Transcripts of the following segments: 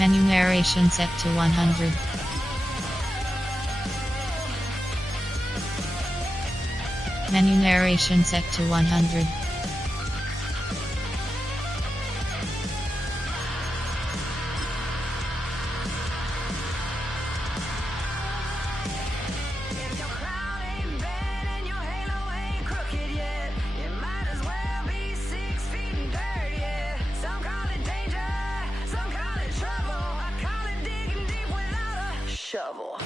Menu narration set to 100. Menu narration set to 100. Shovel.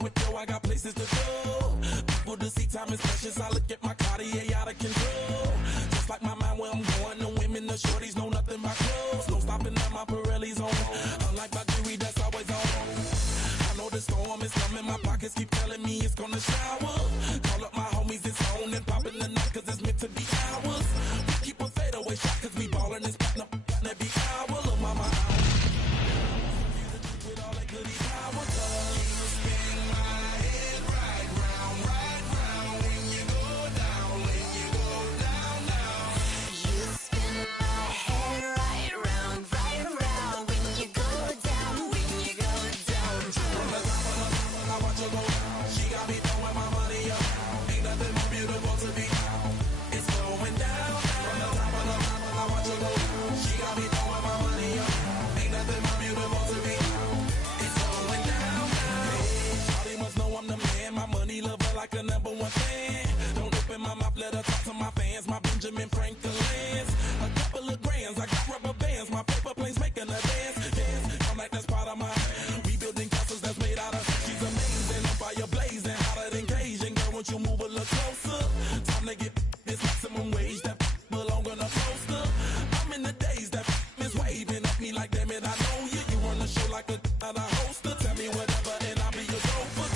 With Joe, I got places to go. People to see, time is precious. I look at my Cartier out of control. Just like my mind where I'm going. The women, the shorties know nothing but clothes. No stopping at my Pirelli's on. Unlike my jewelry that's always on. I know the storm is coming. My pockets keep telling me it's gonna shower. Call up my homies, it's on and popping the night cause it's meant to be ours. We keep a fadeaway shot cause we ballin' and spotting up every hour. Look, mama, with all that goody power. Like a number one fan. Don't open my mouth, let her talk to my fans. My Benjamin Franklin's. A couple of grands, I got rubber bands. My paper planes making a dance. I'm like that's part of my rebuilding castles that's made out of. She's amazing, on fire blazing, hotter than Cajun. Girl, won't you move a little closer? Time to get this maximum wage that belong on a poster. I'm in the days that is waving at me like damn it, I know you. You run the show like a hoster. Tell me whatever and I'll be your gopher.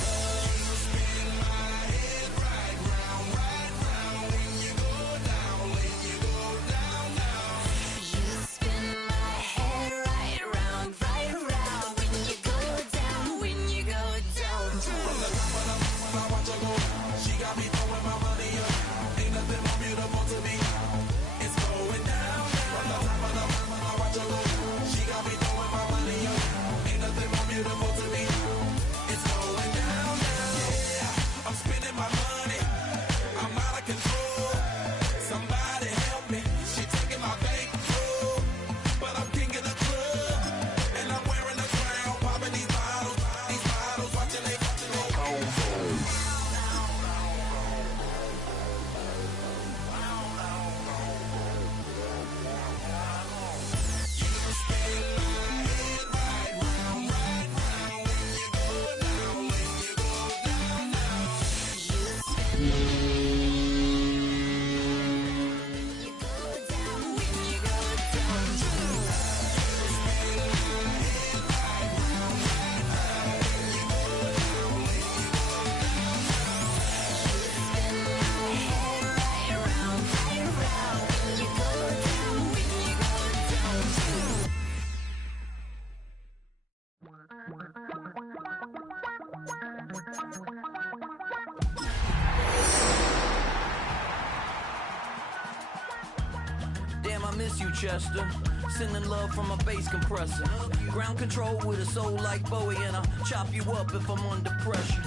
Damn, I miss you, Chester. Sending love from a bass compressor. Ground control with a soul like Bowie, and I'll chop you up if I'm under pressure.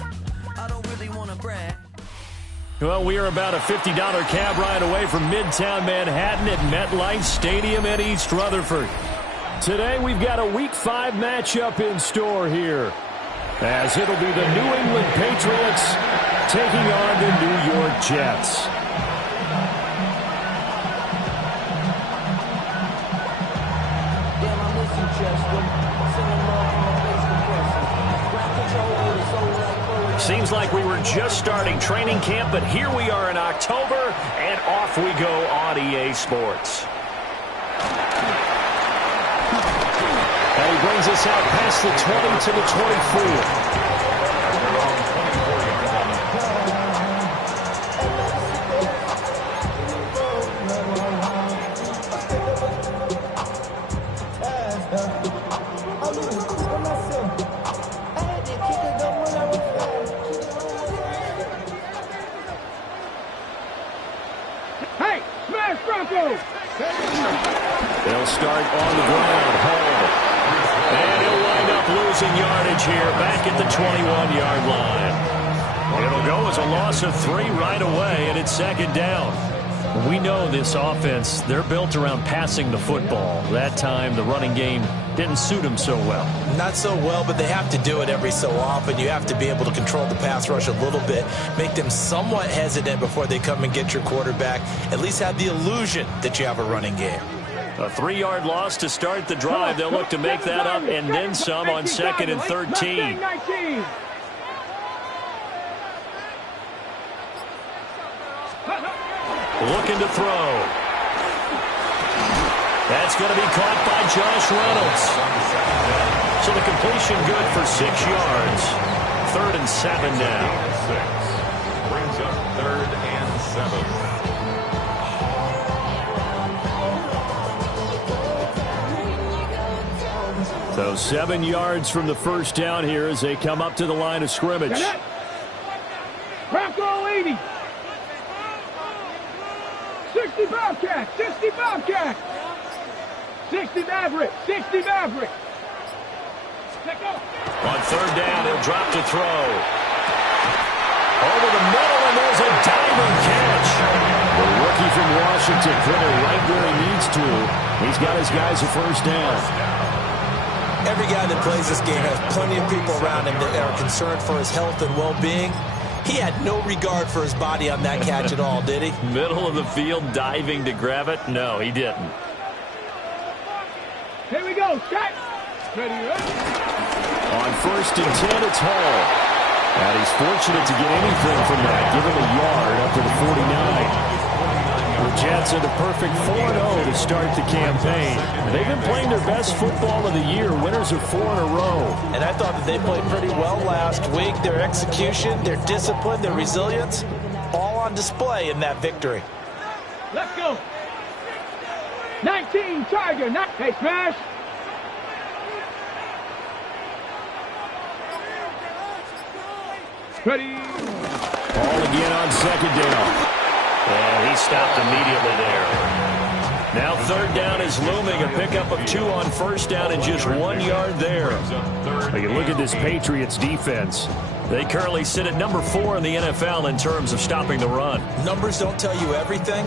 I don't really wanna brag. Well, we are about a $50 cab ride away from Midtown Manhattan at MetLife Stadium in East Rutherford. Today, we've got a Week 5 matchup in store here, as it'll be the New England Patriots taking on the New York Jets. Damn, I miss you, Chester. Sending love from a bass compressor. Ground control with a soul like Seems like we were just starting training camp, but here we are in October, and off we go on EA Sports. And he brings us out past the 20 to the 24. They'll start on the ground. Hall. And he'll wind up losing yardage here back at the 21-yard line. It'll go as a loss of 3 right away, and it's second down. We know this offense, they're built around passing the football. That time, the running game didn't suit them so well. Not so well, but they have to do it every so often. You have to be able to control the pass rush a little bit, make them somewhat hesitant before they come and get your quarterback, at least have the illusion that you have a running game. A 3-yard loss to start the drive. They'll look to make that up and then some on 2nd and 13. Looking to throw. That's going to be caught by Josh Reynolds. So the completion good for 6 yards. 3rd and 7 now. Brings up 3rd and 7. So 7 yards from the first down here as they come up to the line of scrimmage. Bronco 80. 60 Bobcat. 60 Bobcat. 60 Maverick. 60 Maverick. On 3rd down, he'll drop to throw. Over the middle, and there's a diving catch. The rookie from Washington put it right where he needs to. He's got his guys a first down. Every guy that plays this game has plenty of people around him that are concerned for his health and well-being. He had no regard for his body on that catch at all, did he? Middle of the field, diving to grab it? No, he didn't. Here we go, Scott. Ready, On 1st and 10, it's Hall. And he's fortunate to get anything from that. Give him a yard up to the 49. The Jets are the perfect 4-0 to start the campaign. They've been playing their best football of the year. Winners of 4 in a row. And I thought that they played pretty well last week. Their execution, their discipline, their resilience, all on display in that victory. Let's go. 19 Tiger. Hey, smash. Ready. Ball again on 2nd down. And he stopped immediately there. Now 3rd down is looming. A pickup of 2 on 1st down and just 1 yard there. You look at this Patriots defense. They currently sit at number 4 in the NFL in terms of stopping the run. Numbers don't tell you everything,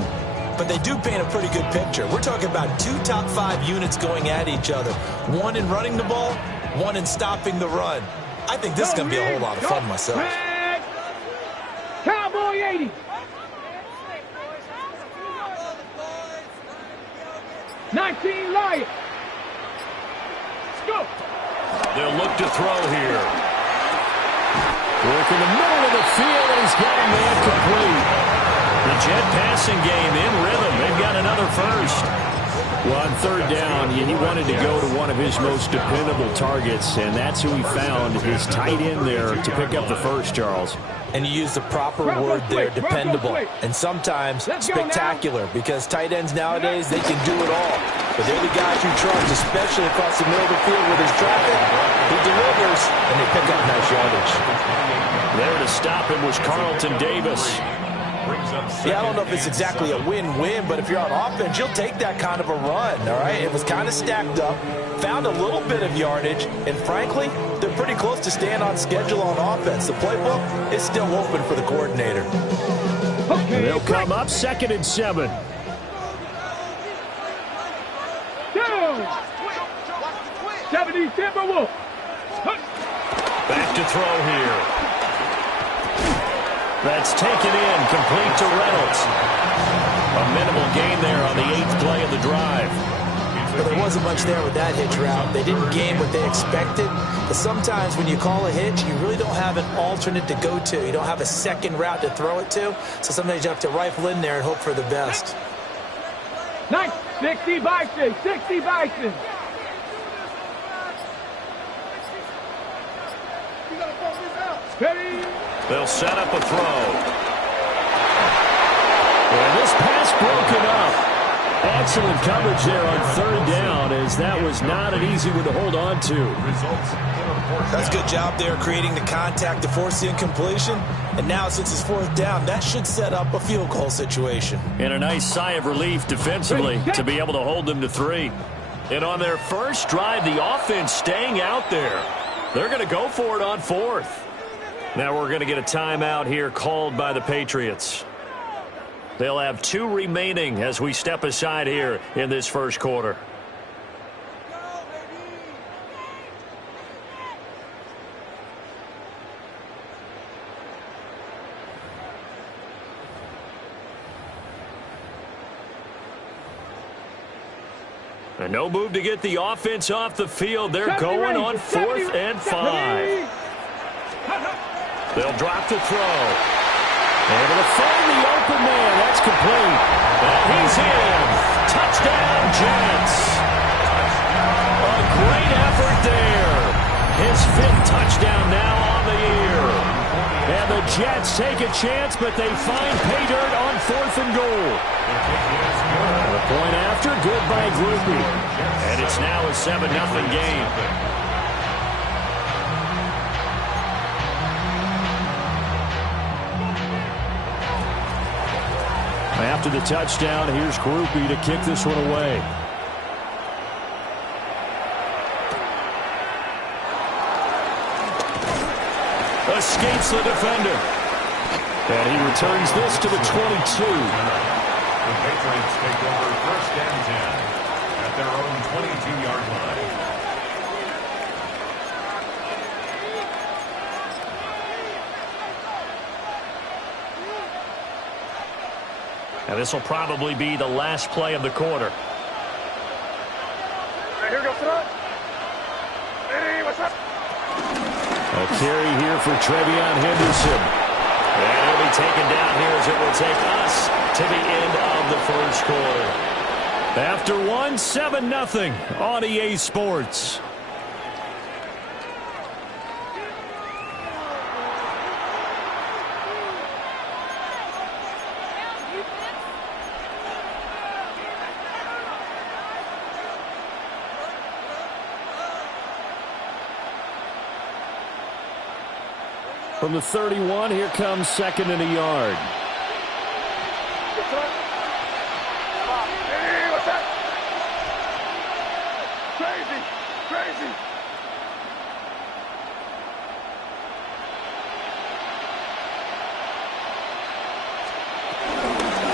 but they do paint a pretty good picture. We're talking about 2 top 5 units going at each other. 1 in running the ball, 1 in stopping the run. I think this is going to be a whole lot of fun myself. Cowboy 80. 19 Lion. Let's go. They'll look to throw here. Work in the middle of the field, and he's got a man complete. The Jet passing game in rhythm. They've got another first. Well, on 3rd down, he wanted to go to one of his most dependable targets, and that's who he found, his tight end there to pick up the first, Charles. And you use the proper word there, dependable, and sometimes spectacular, because tight ends nowadays, they can do it all. But they're the guys you trust, especially across the middle of the field with his traffic. He delivers, and they pick up nice yardage. There to stop him was Carlton Davis. Yeah, I don't know if it's exactly a win-win, but if you're on offense, you'll take that kind of a run, all right? It was kind of stacked up, found a little bit of yardage, and frankly, they're pretty close to staying on schedule on offense. The playbook is still open for the coordinator. Okay. They'll come up 2nd and 7. Down. 70 Timberwolves. Back to throw here. That's taken in, complete to Reynolds. A minimal gain there on the 8th play of the drive. But there wasn't much there with that hitch route. They didn't gain what they expected. But sometimes when you call a hitch, you really don't have an alternate to go to. You don't have a second route to throw it to. So sometimes you have to rifle in there and hope for the best. Nice. 60 Bison. 60 Bison. Ready. They'll set up a throw. And this pass broken up. Excellent coverage there on 3rd down, as that was not an easy one to hold on to. That's a good job there creating the contact to force the incompletion. And now since it's 4th down, that should set up a field goal situation. And a nice sigh of relief defensively to be able to hold them to 3. And on their first drive, the offense staying out there. They're going to go for it on 4th. Now we're going to get a timeout here called by the Patriots. They'll have 2 remaining as we step aside here in this first quarter. And no move to get the offense off the field. They're going on 4th and 5. They'll drop the throw. Able to find the open man. That's complete. And he's in. Touchdown, Jets. A great effort there. His 5th touchdown now on the year. And the Jets take a chance, but they find pay dirt on 4th and goal. The point after, good by Grupe. And it's now a 7-0 game. After the touchdown, here's Grupe to kick this one away. Escapes the defender. And he returns this to the 22. The Patriots take over 1st and 10 at their own 22-yard line. And this will probably be the last play of the quarter. Here goes front. Hey, what's up? A carry here for Trevion Henderson. And he'll be taken down here as it will take us to the end of the first quarter. After 7-0 on EA Sports. From the 31, here comes 2nd and a yard. Hey, what's up? Crazy, crazy.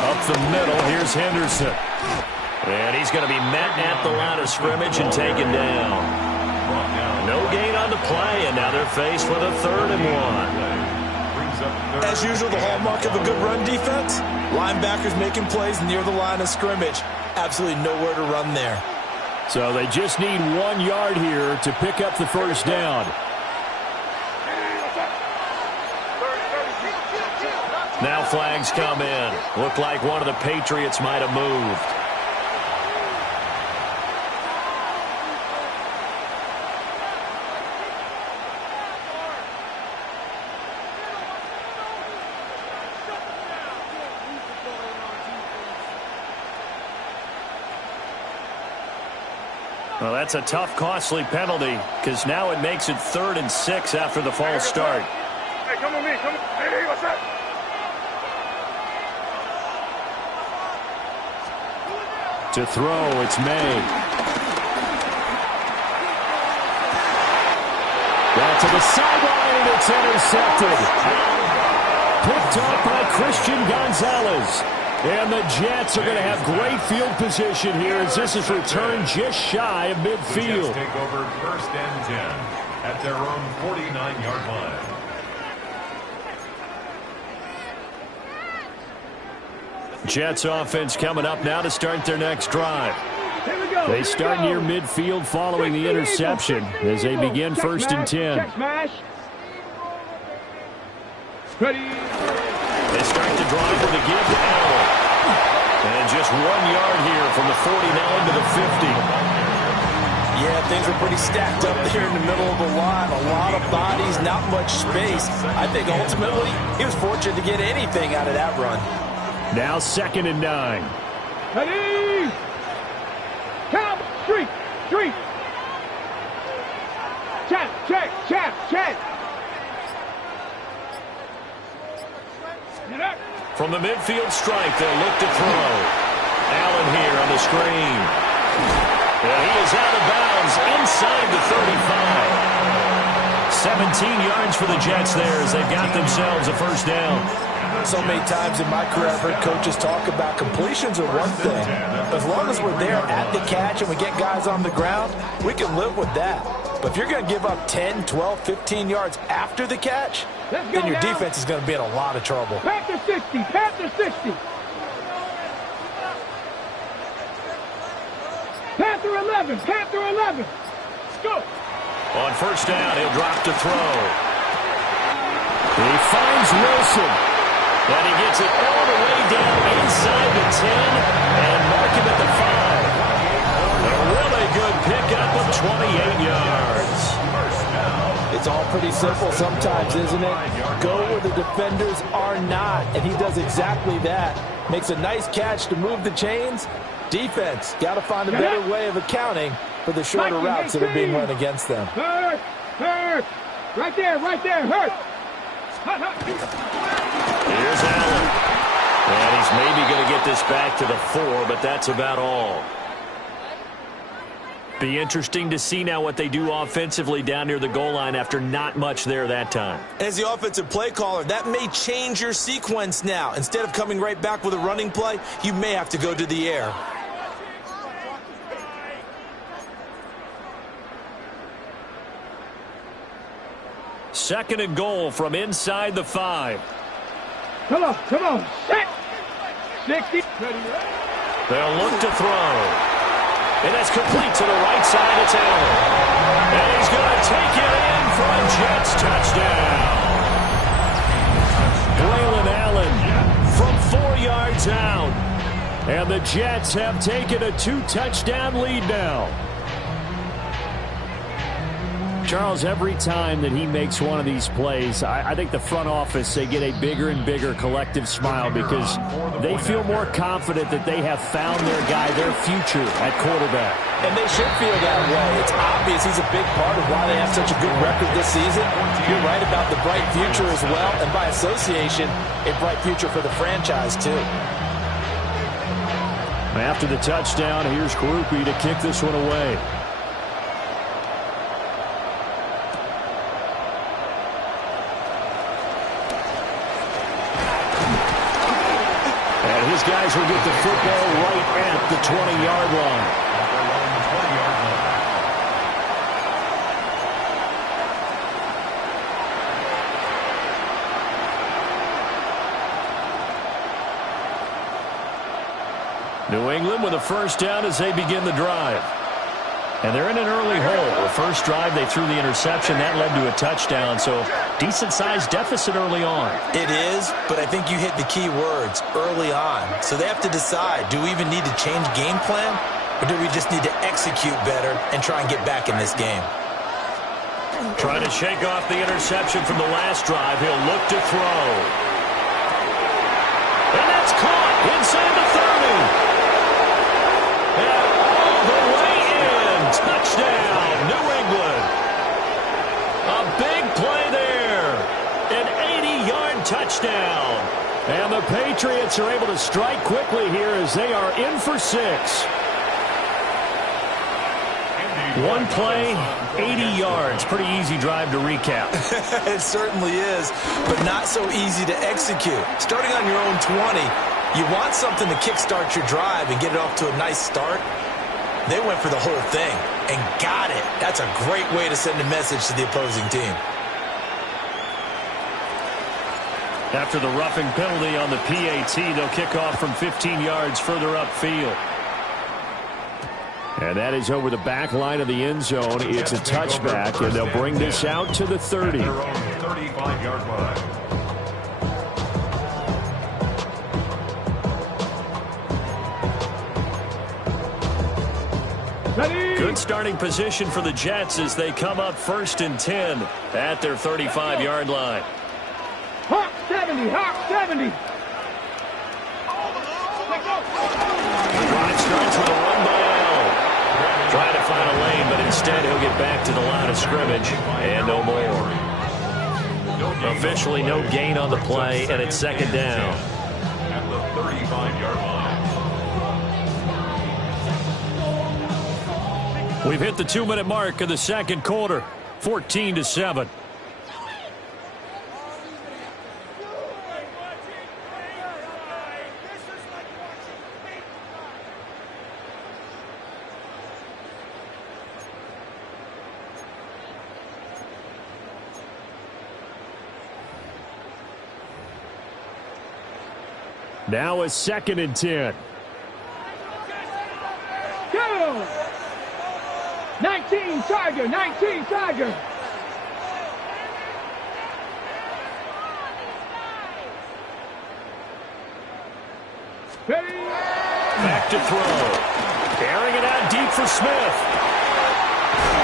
Up the middle, here's Henderson. And he's going to be met at the line of scrimmage and taken down. No gain on the play, and now they're faced with a 3rd and 1. As usual, the hallmark of a good run defense, linebackers making plays near the line of scrimmage. Absolutely nowhere to run there. So they just need 1 yard here to pick up the first down. Now flags come in. Looked like one of the Patriots might have moved. Well, that's a tough, costly penalty because now it makes it 3rd and 6 after the false start. Hey, come on me. Come on. Hey, what's up? To throw, it's May. Down to the sideline, and it's intercepted. picked up by Christian Gonzalez. And the Jets are going to have great field position here as this is returned just shy of midfield. The Jets take over 1st and 10 at their own 49-yard line. Jets offense coming up now to start their next drive. They start near midfield following the interception as they begin 1st and 10. They start to drive with a give to Allen. And just 1 yard here from the 49 to the 50. Yeah, things were pretty stacked up there in the middle of the line. A lot of bodies, not much space. I think ultimately he was fortunate to get anything out of that run. Now 2nd and 9. Ready! Count! Street! Street! Check! From the midfield stripe, they'll look to throw. Allen here on the screen. And he is out of bounds inside the 35. 17 yards for the Jets there as they've got themselves a 1st down. So many times in my career I've heard coaches talk about completions are one thing. As long as we're there at the catch and we get guys on the ground, we can live with that. But if you're going to give up 10, 12, 15 yards after the catch, then your defense is going to be in a lot of trouble. Panther 60! Panther 60! Panther 11! Panther 11! Let's go! On 1st down, he'll drop to throw. He finds Wilson. And he gets it all the way down inside the 10 and mark him at the 5. A really good pickup of 28 yards. It's all pretty simple sometimes, isn't it? Go where the defenders are not, and he does exactly that. Makes a nice catch to move the chains. Defense, got to find a better way of accounting for the shorter routes that are being run against them. Hurt! Hurt! Right there! Hurt! Here's Allen. And he's maybe going to get this back to the 4, but that's about all. Be interesting to see now what they do offensively down near the goal line after not much there that time. As the offensive play caller, that may change your sequence now. Instead of coming right back with a running play, you may have to go to the air. Second and goal from inside the 5. Come on. Set! 60. They'll look to throw. And that's complete to the right side. It's Allen. And he's going to take it in for a Jets touchdown. Braylon Allen from 4 yards out. And the Jets have taken a 2-touchdown lead now. Charles, every time that he makes one of these plays, I think the front office, they get a bigger and bigger collective smile because they feel more confident that they have found their guy, their future at quarterback. And they should feel that way. It's obvious he's a big part of why they have such a good record this season. You're right about the bright future as well, and by association, a bright future for the franchise too. After the touchdown, here's Grupe to kick this one away. His guys will get the football right at the 20-yard line. New England with a 1st down as they begin the drive. And they're in an early hole. The first drive, they threw the interception. That led to a touchdown, so decent-sized deficit early on. It is, but I think you hit the key words, early on. So they have to decide, do we even need to change game plan, or do we just need to execute better and try and get back in this game? Trying to shake off the interception from the last drive. He'll look to throw. And that's caught inside the 30. And all the way in. Touchdown, New England. A big play there. An 80-yard touchdown. And the Patriots are able to strike quickly here as they are in for 6. Indy One play, 80 yards. Pretty easy drive to recap. It certainly is, but not so easy to execute. Starting on your own 20, you want something to kickstart your drive and get it off to a nice start. They went for the whole thing and got it. That's a great way to send a message to the opposing team. After the roughing penalty on the PAT, they'll kick off from 15 yards further upfield. And that is over the back line of the end zone. It's a touchback, and they'll bring this out to the 30. Their own 35-yard line. Good starting position for the Jets as they come up 1st and 10 at their 35-yard line. Hawk 70, Hawk 70. The drive starts with a run by Allen. Trying to find a lane, but instead he'll get back to the line of scrimmage and no more. Officially no gain on the play, and it's 2nd down. At the 35-yard line. We've hit the 2-minute mark of the 2nd quarter, 14-7. Now a 2nd and 10. Go! 19 Tiger, 19 Tiger. Ready? Back to throw. Airing it out deep for Smith.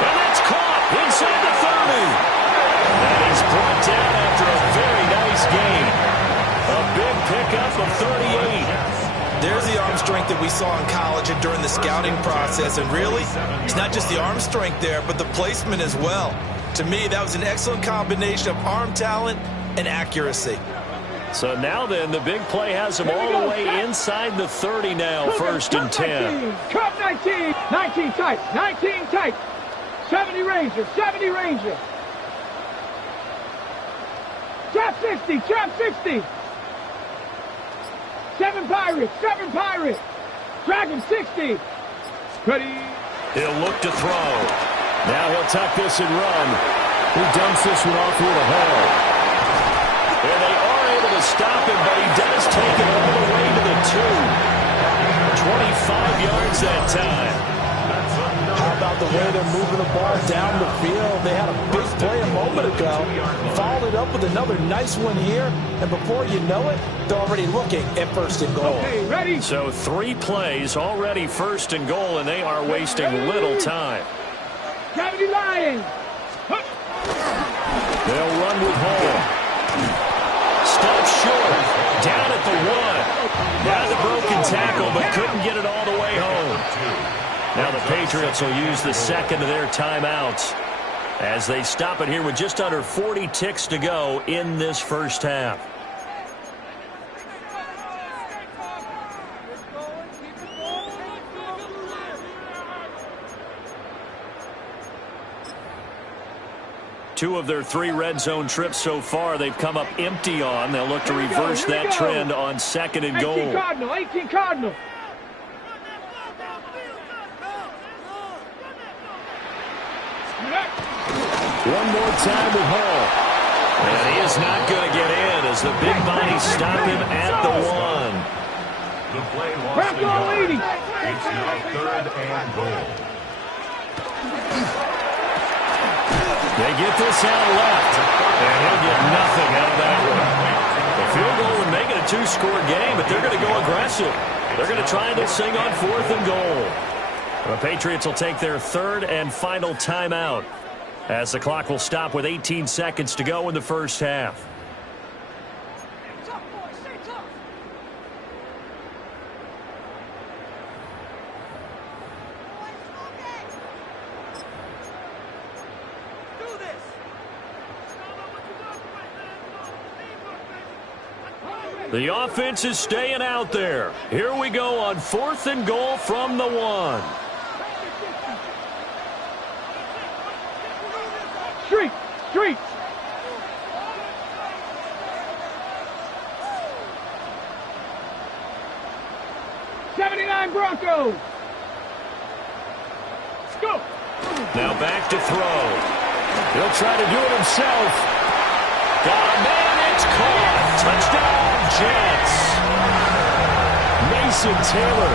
And that's caught inside the 30. And he's brought down after a very nice game. A big pickup of 38. There's the arm strength that we saw in college and during the scouting process. And really, it's not just the arm strength there, but the placement as well. To me, that was an excellent combination of arm talent and accuracy. So now then, the big play has him all the way inside the 30 now, 1st and 10. Cup 19, 19 tight, 19 tight. 70 Ranger, 70 Ranger. Trap 60, trap 60. 7 Pirates, 7 Pirates. Dragon 60. Ready. He'll look to throw. Now he'll tuck this and run. He dumps this one off here to Hall. And they are able to stop him, but he does take it all the way to the 2. 25 yards that time. How about the way they're moving the ball down the field? They had a big play a moment ago. Followed it up with another nice one here. And before you know it, they're already looking at 1st and goal. Okay, ready. So 3 plays already 1st and goal, and they are wasting little time. Cavity Lions. They'll run with Hall. Stopped short. Down at the 1. Now the broken tackle, but couldn't get it all the way home. Now the Patriots will use the 2nd of their timeouts as they stop it here with just under 40 ticks to go in this 1st half. Two of their 3 red zone trips so far, they've come up empty on. They'll look to reverse that trend on 2nd and goal. 18 Cardinal, 18 Cardinal. One more time with Hall. And he is not going to get in as the big bodies stop him at the 1. The play lost a yard. It's now 3rd and goal. They get this out left, and he'll get nothing out of that one. The field goal would make it a 2-score game, but they're going to go aggressive. They're going to try this thing on 4th and goal. The Patriots will take their 3rd and final timeout as the clock will stop with 18 seconds to go in the 1st half. The offense is staying out there. Here we go on 4th and goal from the 1. go. Go. Now back to throw. He'll try to do it himself. Got a man, it's caught. Touchdown, Jets. Mason Taylor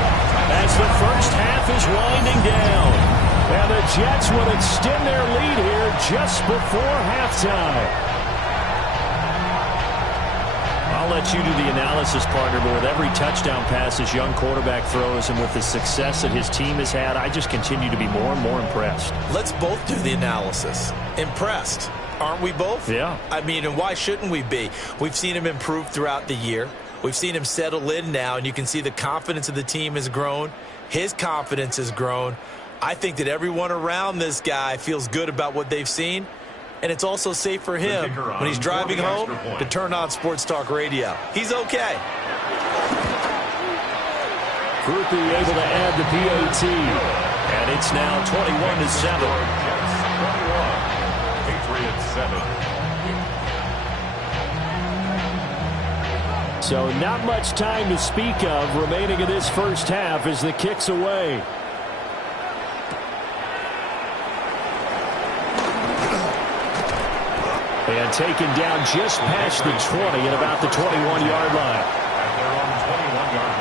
as the first half is winding down. And the Jets will extend their lead here just before halftime. I'll let you do the analysis, partner, but with every touchdown pass this young quarterback throws and with the success that his team has had, I just continue to be more and more impressed. Let's both do the analysis. Impressed. Aren't we both? Yeah. I mean, and why shouldn't we be? We've seen him improve throughout the year. We've seen him settle in now, and you can see the confidence of the team has grown. His confidence has grown. I think that everyone around this guy feels good about what they've seen. And it's also safe for him when he's driving home to turn on Sports Talk Radio. He's okay. Fruitby able to add the PAT. And it's now 21-7. Patriots 7. So not much time to speak of remaining in this first half as the kick's away. And taken down just past the 20 at about the 21-yard line. At their own 21-yard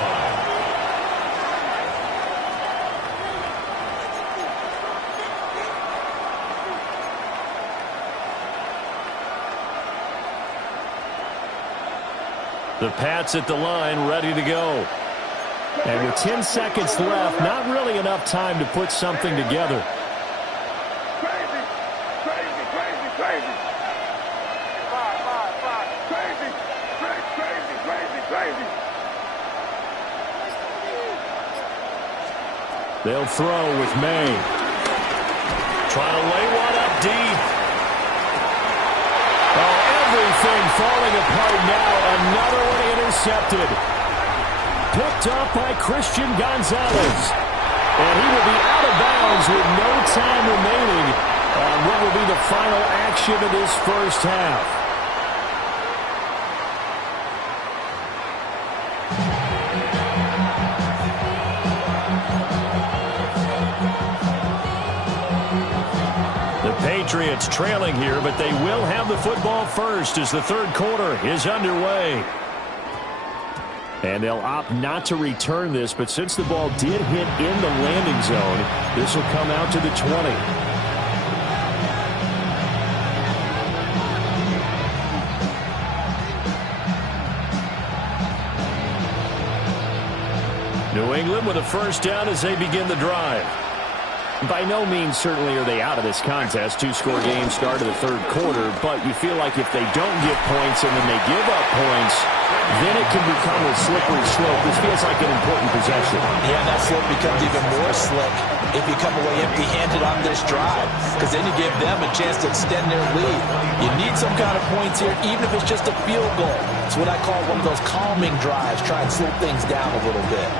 line. The Pats at the line, ready to go. And with 10 seconds left, not really enough time to put something together. Crazy. They'll throw with May. Trying to lay one up deep. Oh, everything falling apart now. Another one intercepted. Picked up by Christian Gonzalez. And he will be out of bounds with no time remaining on what will be the final action of this first half. Patriots trailing here, but they will have the football first as the third quarter is underway. And they'll opt not to return this, but since the ball did hit in the landing zone, this will come out to the 20. New England with a first down as they begin the drive. By no means certainly are they out of this contest. Two-score game start of the third quarter, but you feel like if they don't get points and then they give up points, then it can become a slippery slope. This feels like an important possession. Yeah, that slope becomes even more slick if you come away empty-handed on this drive, because then you give them a chance to extend their lead. You need some kind of points here, even if it's just a field goal. It's what I call one of those calming drives, try and slow things down a little bit.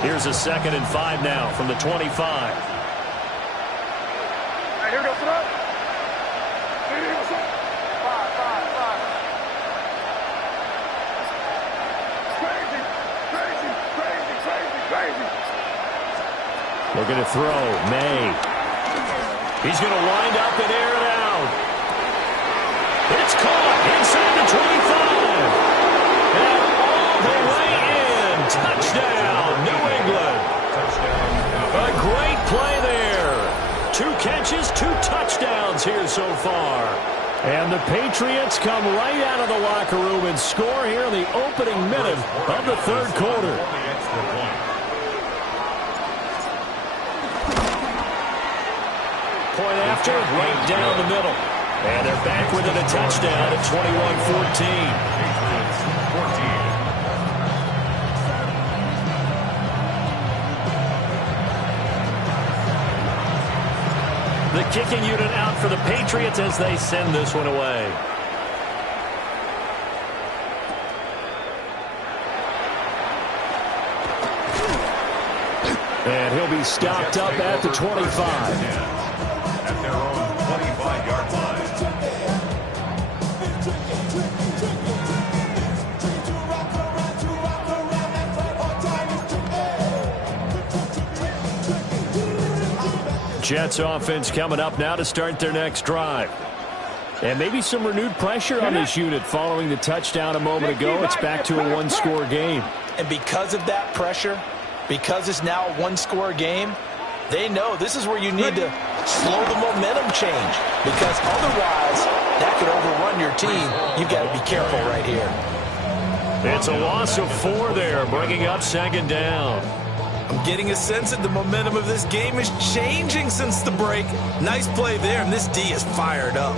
Here's a 2nd and 5 now from the 25. Here we go, Five. Crazy. Looking to throw. May. He's going to wind up and air it out. It's caught inside the 25. And all the way in. Touchdown, New England. A great play there. 2 catches, 2 touchdowns here so far. And the Patriots come right out of the locker room and score here in the opening minute of the third quarter. Point after, right down the middle. And they're back within a touchdown at 21-14. The kicking unit out for the Patriots as they send this one away. And he'll be stopped up at the 25. At their own 25-yard line. Jets offense coming up now to start their next drive. And maybe some renewed pressure on this unit following the touchdown a moment ago. It's back to a one-score game. And because of that pressure, because it's now a one-score game, they know this is where you need to slow the momentum change, because otherwise that could overrun your team. You've got to be careful right here. It's a loss of 4 there, bringing up second down. I'm getting a sense that the momentum of this game is changing since the break. Nice play there, and this D is fired up.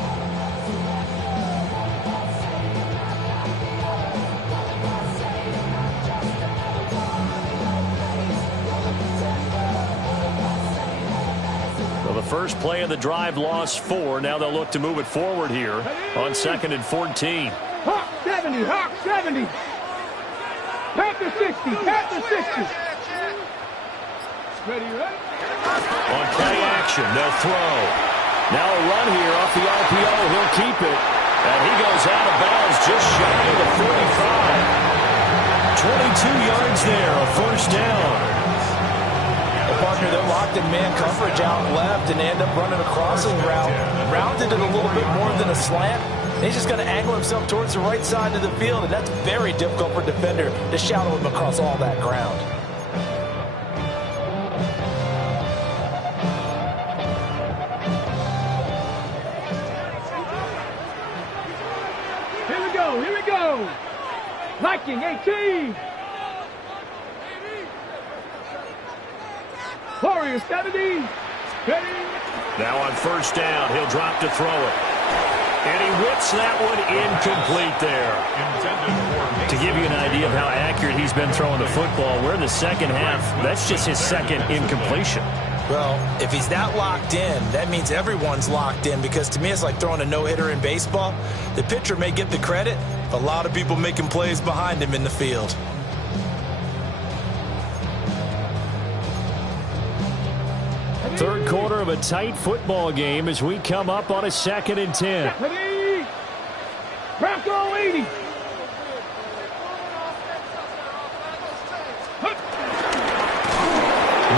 First play of the drive, lost 4. Now they'll look to move it forward here on 2nd and 14. Hawk 70, Hawk 70. Panther 60, Panther 60. Ready, ready? On play action, they'll throw. Now a run here off the RPO. He'll keep it. And he goes out of bounds just shy of the 45. 22 yards there, a first down. Partner, they're locked in man coverage out left and end up running a crossing route. Rounded it a little bit more than a slant. He's just going to angle himself towards the right side of the field, and that's very difficult for a defender to shadow him across all that ground. Here we go, here we go. Viking 18. Warriors 70. Ready? Now on first down, he'll drop to throw it. And he whips that one incomplete there. To give you an idea of how accurate he's been throwing the football, we're in the second half. That's just his second incompletion. Well, if he's that locked in, that means everyone's locked in, because to me it's like throwing a no-hitter in baseball. The pitcher may get the credit, a lot of people making plays behind him in the field. Third quarter of a tight football game as we come up on a 2nd and 10. Ready? Bronco 80.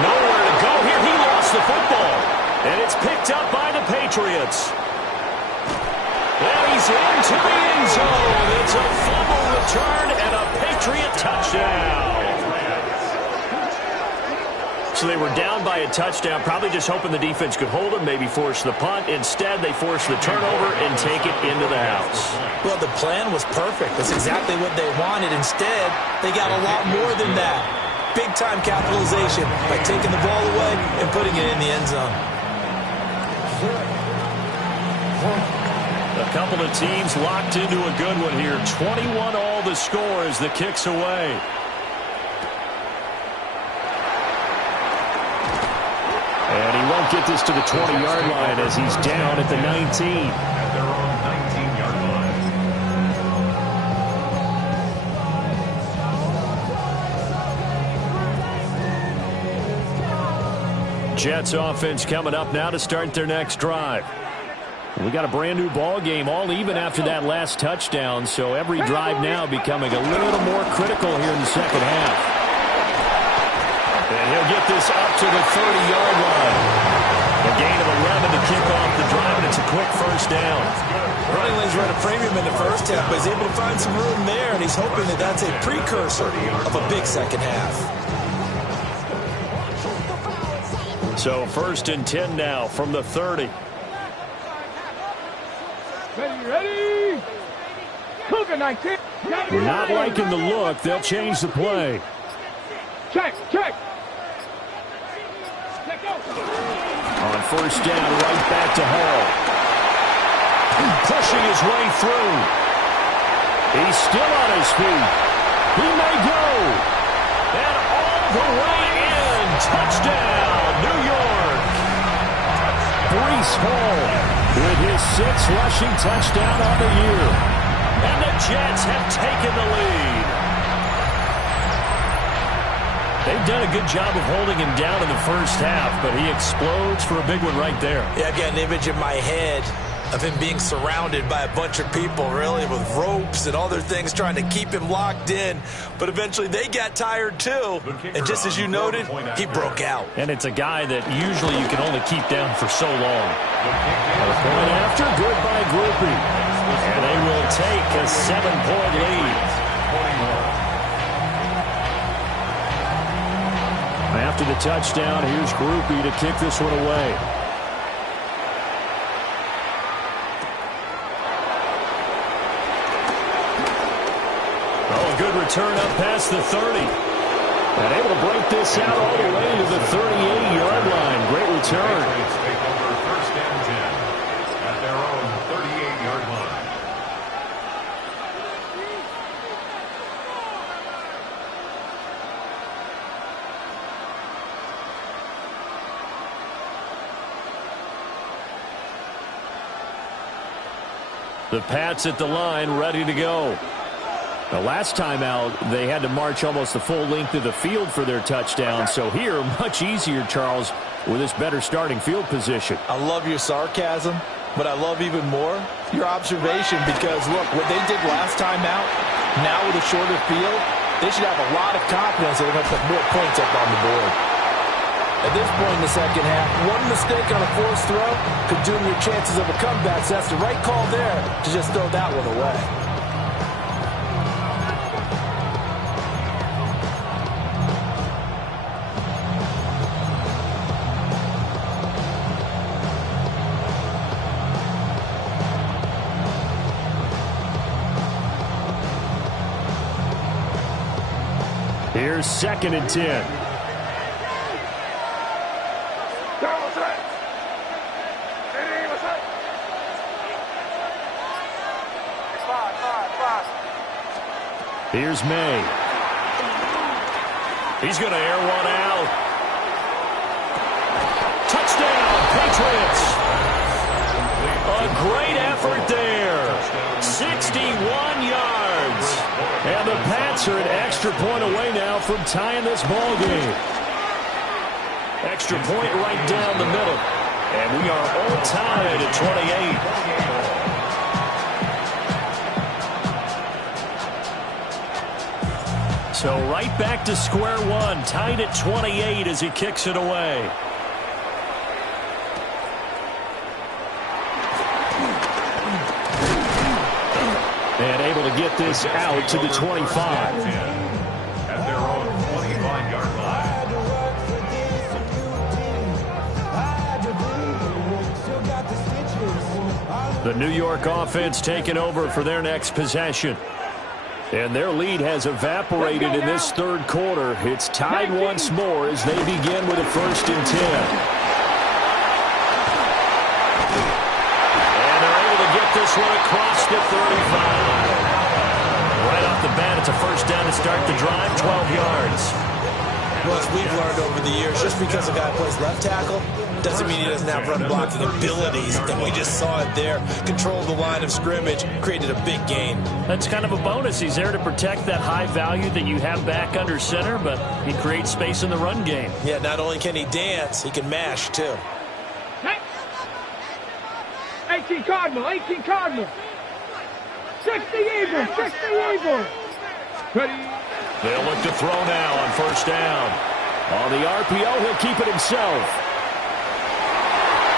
Nowhere to go here. He lost the football. And it's picked up by the Patriots. And he's into the end zone. It's a fumble return and a Patriot touchdown. So they were down by a touchdown, probably just hoping the defense could hold them, maybe force the punt. Instead, they force the turnover and take it into the house. Well, the plan was perfect. That's exactly what they wanted. Instead, they got a lot more than that. Big-time capitalization by taking the ball away and putting it in the end zone. A couple of teams locked into a good one here. 21 all the score as the kick's away. And he won't get this to the 20-yard line as he's down at the 19. At their own 19-yard line. Jets offense coming up now to start their next drive. We got a brand new ball game, all even after that last touchdown, so every drive now becoming a little more critical here in the second half. And he'll get this up to the 30-yard line. A gain of 11 to kick off the drive, and it's a quick first down. Running lanes run a premium in the first half, but he's able to find some room there, and he's hoping that that's a precursor of a big second half. So 1st and 10 now from the 30. Ready, ready. Cougar 19. We're not liking the look. They'll change the play. Check, check. On first down, right back to Hall. Pushing his way through. He's still on his feet. He may go. And all the way in. Touchdown, New York. Breece Hall with his 6th rushing touchdown on the year. And the Jets have taken the lead. They've done a good job of holding him down in the first half, but he explodes for a big one right there. Yeah, I've got an image in my head of him being surrounded by a bunch of people, really, with ropes and other things trying to keep him locked in. But eventually they got tired too. And just as you noted, he broke out. And it's a guy that usually you can only keep down for so long. A point after, good by Groupie. And they will take a 7-point lead. After the touchdown, here's Groupie to kick this one away. Oh, a good return up past the 30. And able to break this out all the way to the 38-yard line. Great return. Take over first and 10 at their own 38-yard line. The Pats at the line, ready to go. The last time out, they had to march almost the full length of the field for their touchdown. So here, much easier, Charles, with this better starting field position. I love your sarcasm, but I love even more your observation because, look, what they did last time out, now with a shorter field, they should have a lot of confidence that they're going to put more points up on the board. At this point in the second half, one mistake on a forced throw could doom your chances of a comeback. So that's the right call there to just throw that one away. Here's 2nd and 10. Here's May. He's going to air one out. Touchdown, Patriots. A great effort there. 61 yards. And the Pats are an extra point away now from tying this ball game. Extra point right down the middle. And we are all tied at 28. So right back to square one, tied at 28 as he kicks it away. And able to get this out to the 25. At their own 25-yard line. The New York offense taking over for their next possession. And their lead has evaporated in this third quarter. It's tied once more as they begin with a 1st and 10. And they're able to get this one across the 35. Right off the bat, it's a 1st down to start the drive, 12 yards. Well, as we've learned over the years, just because a guy plays left tackle doesn't mean he doesn't have run blocking abilities. And we just saw it there. Controlled the line of scrimmage, created a big gain. That's kind of a bonus. He's there to protect that high value that you have back under center, but he creates space in the run game. Yeah, not only can he dance, he can mash, too. 18 Cardinal, 18 Cardinal. 60 Eagle, 60 Eagle. Ready. They'll look to throw now on 1st down. On the RPO, he'll keep it himself.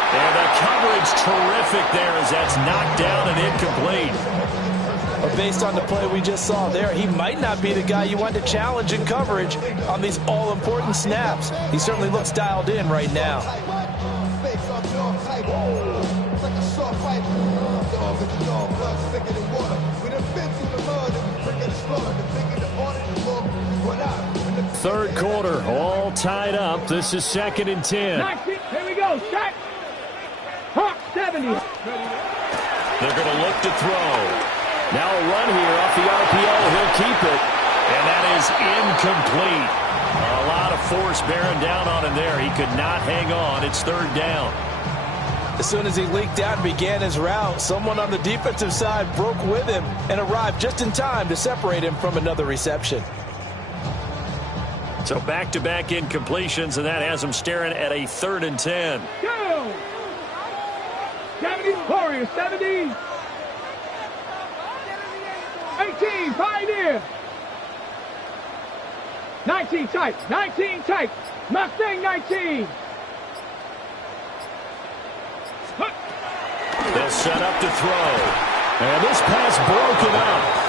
And the coverage terrific there as that's knocked down and incomplete. But based on the play we just saw there, he might not be the guy you want to challenge in coverage on these all-important snaps. He certainly looks dialed in right now. Third quarter, all tied up. This is 2nd and 10. 19, here we go, set. Hawk 70. They're going to look to throw. Now a run here off the RPO. He'll keep it. And that is incomplete. A lot of force bearing down on him there. He could not hang on. It's 3rd down. As soon as he leaked out and began his route, someone on the defensive side broke with him and arrived just in time to separate him from another reception. So back-to-back incompletions, and that has him staring at a 3rd and 10. Go! 70, Warriors, 70. 18, Pioneer. 19 tight, 19 tight. Mustang 19. They'll set up to throw. And this pass broken up.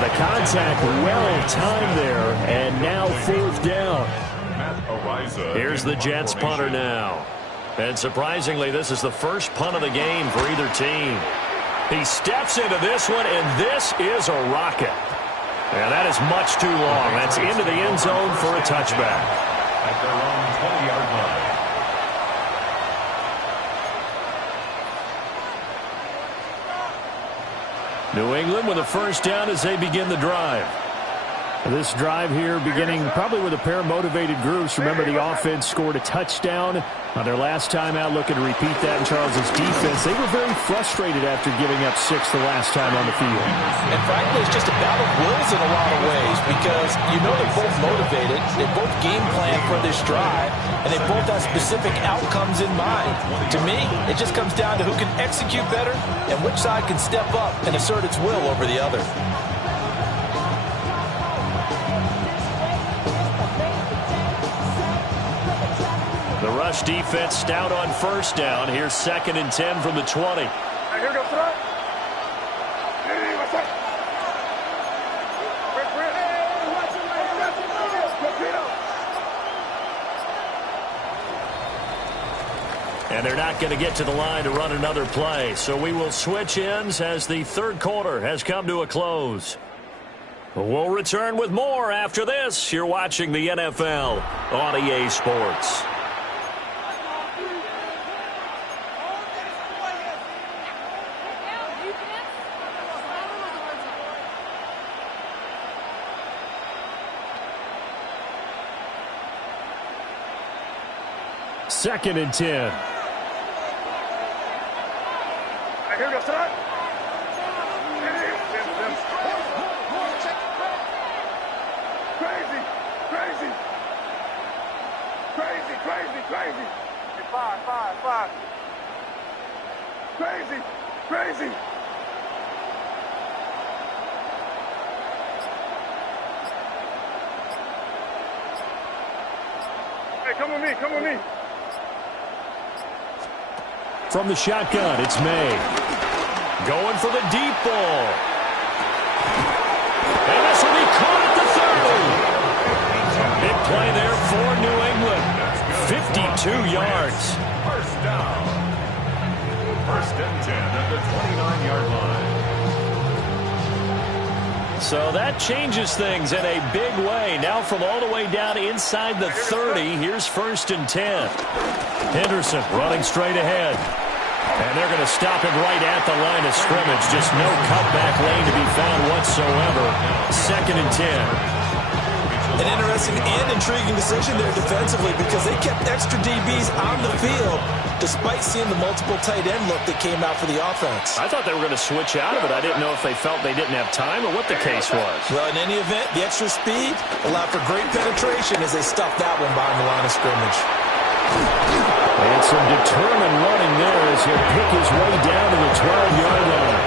The contact well timed there, and now 4th down. Here's the Jets punter now. And surprisingly, this is the first punt of the game for either team. He steps into this one, and this is a rocket. And that is much too long. That's into the end zone for a touchback. At their own 20-yard line. New England with a first down as they begin the drive. This drive here beginning probably with a pair of motivated groups. Remember, the offense scored a touchdown on their last time out, looking to repeat that in Charles's defense. They were very frustrated after giving up 6 the last time on the field. And frankly, it's just a battle of wills in a lot of ways because you know they're both motivated. They both game plan for this drive, and they both have specific outcomes in mind. To me, it just comes down to who can execute better and which side can step up and assert its will over the other. The rush defense stout on first down. Here's 2nd and 10 from the 20. Here goes front. Hey, what's up? And they're not going to get to the line to run another play. So we will switch ends as the 3rd quarter has come to a close. We'll return with more after this. You're watching the NFL on EA Sports. Second and 10. Here goes front. Crazy. Five. Crazy. Hey, come with me. From the shotgun, it's May. Going for the deep ball. And this will be caught at the 30. Big play there for New England. 52 yards. First down. 1st and 10 at the 29-yard line. So that changes things in a big way. Now from all the way down inside the 30, here's 1st and 10. Henderson running straight ahead. And they're going to stop him right at the line of scrimmage. Just no cutback lane to be found whatsoever. 2nd and 10. An interesting and intriguing decision there defensively because they kept extra DBs on the field despite seeing the multiple tight end look that came out for the offense. I thought they were going to switch out of it. I didn't know if they felt they didn't have time or what the case was. Well, in any event, the extra speed allowed for great penetration as they stuffed that one behind the line of scrimmage. And some determined running there as he'll pick his way down to the 12-yard line.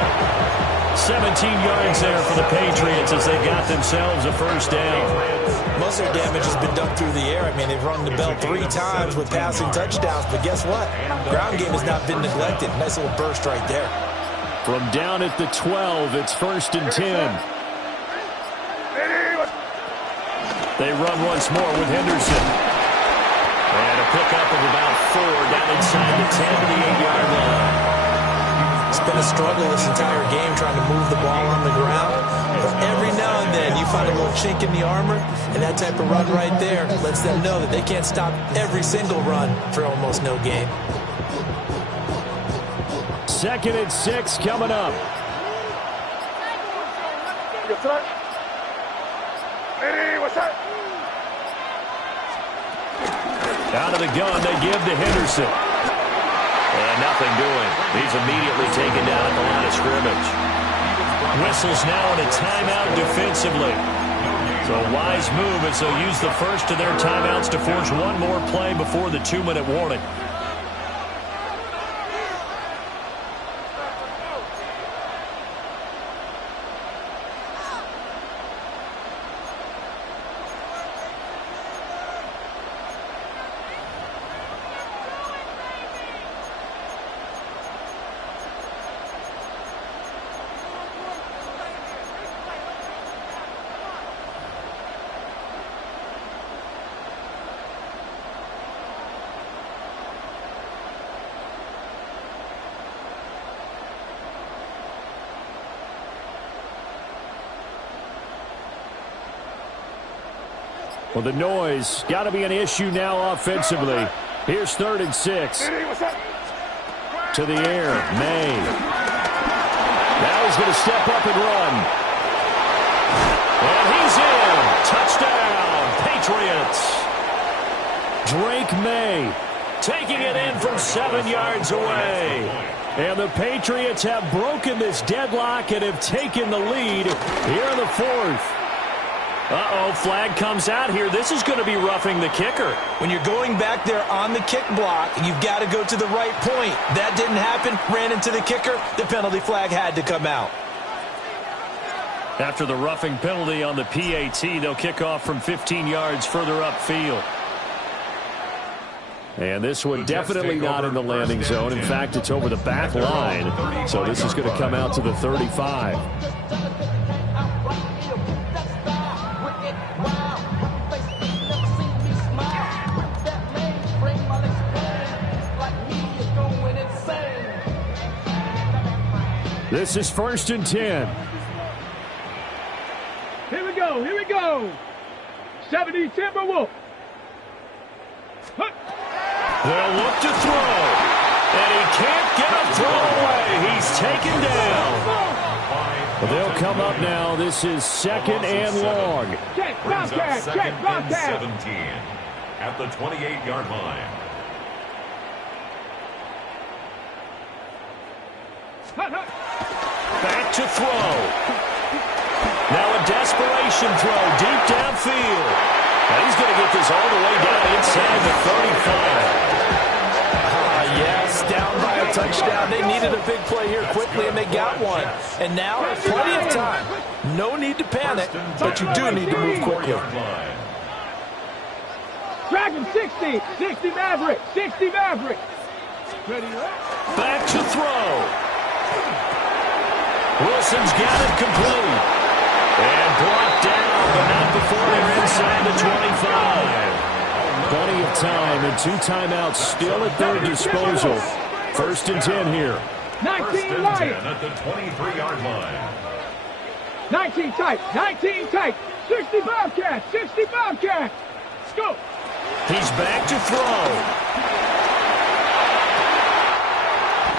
17 yards there for the Patriots as they got themselves a first down. Most of their damage has been done through the air. I mean, they've rung the bell 3 times with passing touchdowns, but guess what? Ground game has not been neglected. Nice little burst right there. From down at the 12, it's 1st and 10. They run once more with Henderson. And a pickup of about 4 down inside the 10 to the 8-yard line. It's been a struggle this entire game trying to move the ball on the ground. But every now and then you find a little chink in the armor, and that type of run right there lets them know that they can't stop every single run for almost no gain. 2nd and 6 coming up. What's that? Out of the gun, they give to Henderson. And nothing doing. He's immediately taken down at the line of scrimmage. Whistles now in a timeout defensively. So a wise move as they'll use the first of their timeouts to force one more play before the 2-minute warning. Well, the noise got to be an issue now offensively. Here's 3rd and 6. To the air, May. Now he's going to step up and run. And he's in. Touchdown, Patriots. Drake May taking it in from 7 yards away. And the Patriots have broken this deadlock and have taken the lead here in the 4th. Uh-oh, flag comes out here. This is going to be roughing the kicker. When you're going back there on the kick block, you've got to go to the right point. That didn't happen. Ran into the kicker. The penalty flag had to come out. After the roughing penalty on the PAT, they'll kick off from 15 yards further upfield. And this one definitely not in the landing zone. In fact, it's over the back line. So this is going to come out to the 35. This is 1st and 10. Here we go, here we go. 70 Timberwolf. They'll look to throw. And he can't get a throw away. He's taken down. Well, they'll come up now. This is 2nd and long. Check, Bobcat, check, Bobcat. 17 at the 28-yard line. Back to throw. Now a desperation throw deep downfield. And he's going to get this all the way down inside the 35. Yes, down by a touchdown. They needed a big play here quickly, and they got one. And now, plenty of time. No need to panic, but you do need to move quickly. Dragon 60, 60 Maverick, 60 Maverick. Back to throw. Wilson's got it complete. And brought down, but not before they're inside the 25. Plenty of time and 2 timeouts still at their disposal. 1st and 10 here. 19 Lions. At the 23-yard line. 19 tight, 19 tight. 60 Bobcats, 60 Bobcats. Let's go. He's back to throw.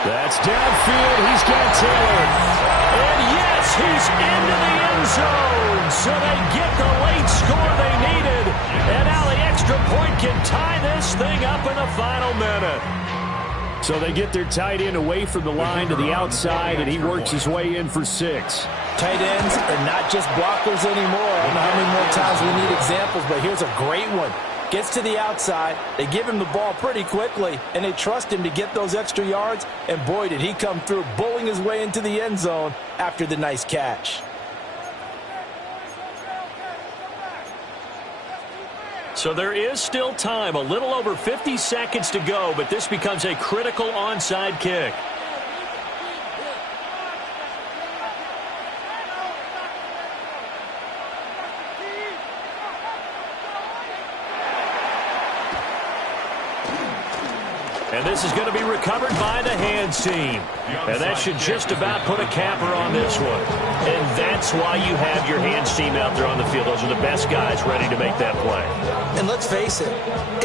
That's downfield. He's got Taylor. And yes, he's into the end zone. So they get the late score they needed. And now the extra point can tie this thing up in the final minute. So they get their tight end away from the line to the outside, and he works his way in for 6. Tight ends are not just blockers anymore. I don't know how many more times we need examples, but here's a great one. Gets to the outside, they give him the ball pretty quickly, and they trust him to get those extra yards, and boy, did he come through, bowling his way into the end zone after the nice catch. So there is still time, a little over 50 seconds to go, but this becomes a critical onside kick. And this is going to be recovered by the hands team. And that should just about put a capper on this one. And that's why you have your hands team out there on the field. Those are the best guys ready to make that play. And let's face it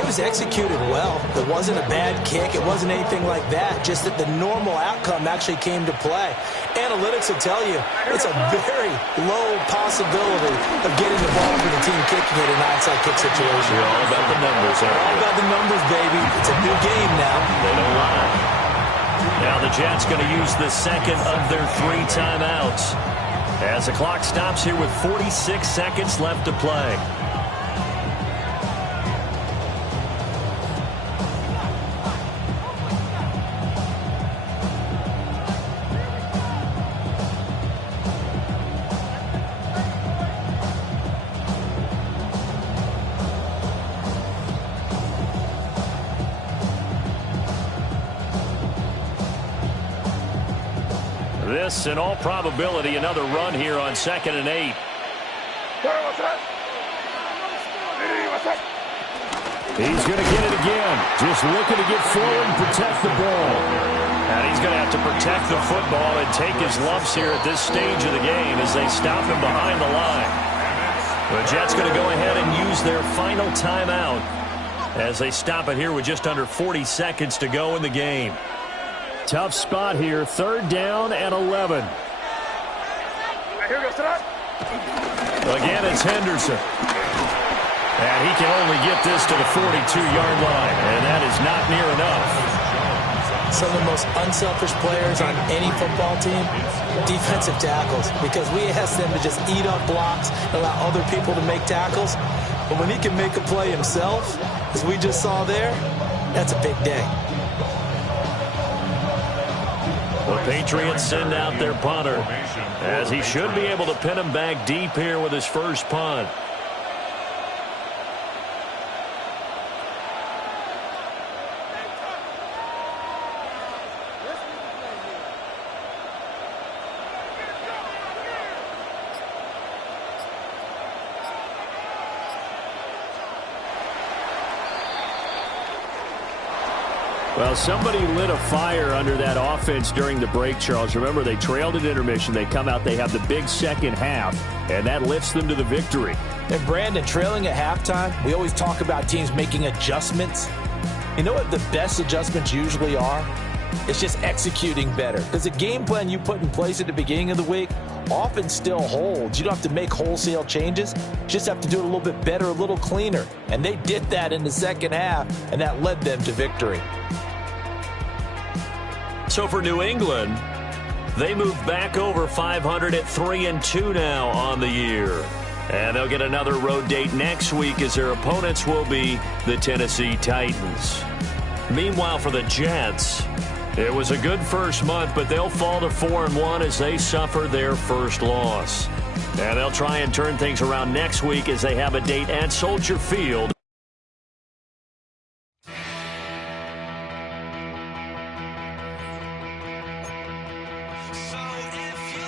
was executed well. It wasn't a bad kick. It wasn't anything like that. Just that the normal outcome actually came to play. Analytics will tell you it's a very low possibility of getting the ball for the team kicking it in an onside kick situation. You're all about the numbers. All about the numbers, baby. It's a new game now. They don't lie. Now the Jets going to use the second of their 3 timeouts as the clock stops here with 46 seconds left to play. This, in all probability, another run here on 2nd and 8. He's going to get it again. Just looking to get forward and protect the ball. And he's going to have to protect the football and take his lumps here at this stage of the game as they stop him behind the line. The Jets going to go ahead and use their final timeout as they stop it here with just under 40 seconds to go in the game. Tough spot here. 3rd down and 11. Again, it's Henderson. And he can only get this to the 42-yard line, and that is not near enough. Some of the most unselfish players on any football team, defensive tackles, because we ask them to just eat up blocks, allow other people to make tackles. But when he can make a play himself, as we just saw there, that's a big day. The Patriots send out their punter, as he should be able to pin him back deep here with his first punt. Well, somebody lit a fire under that offense during the break, Charles. Remember, they trailed at intermission. They come out, they have the big second half, and that lifts them to the victory. And, Brandon, trailing at halftime, we always talk about teams making adjustments. You know what the best adjustments usually are? It's just executing better. Because the game plan you put in place at the beginning of the week often still holds. You don't have to make wholesale changes. You just have to do it a little bit better, a little cleaner. And they did that in the second half, and that led them to victory. So for New England, they move back over 500 at 3-2 now on the year. And they'll get another road date next week as their opponents will be the Tennessee Titans. Meanwhile, for the Jets, it was a good first month, but they'll fall to 4-1 as they suffer their first loss. And they'll try and turn things around next week as they have a date at Soldier Field.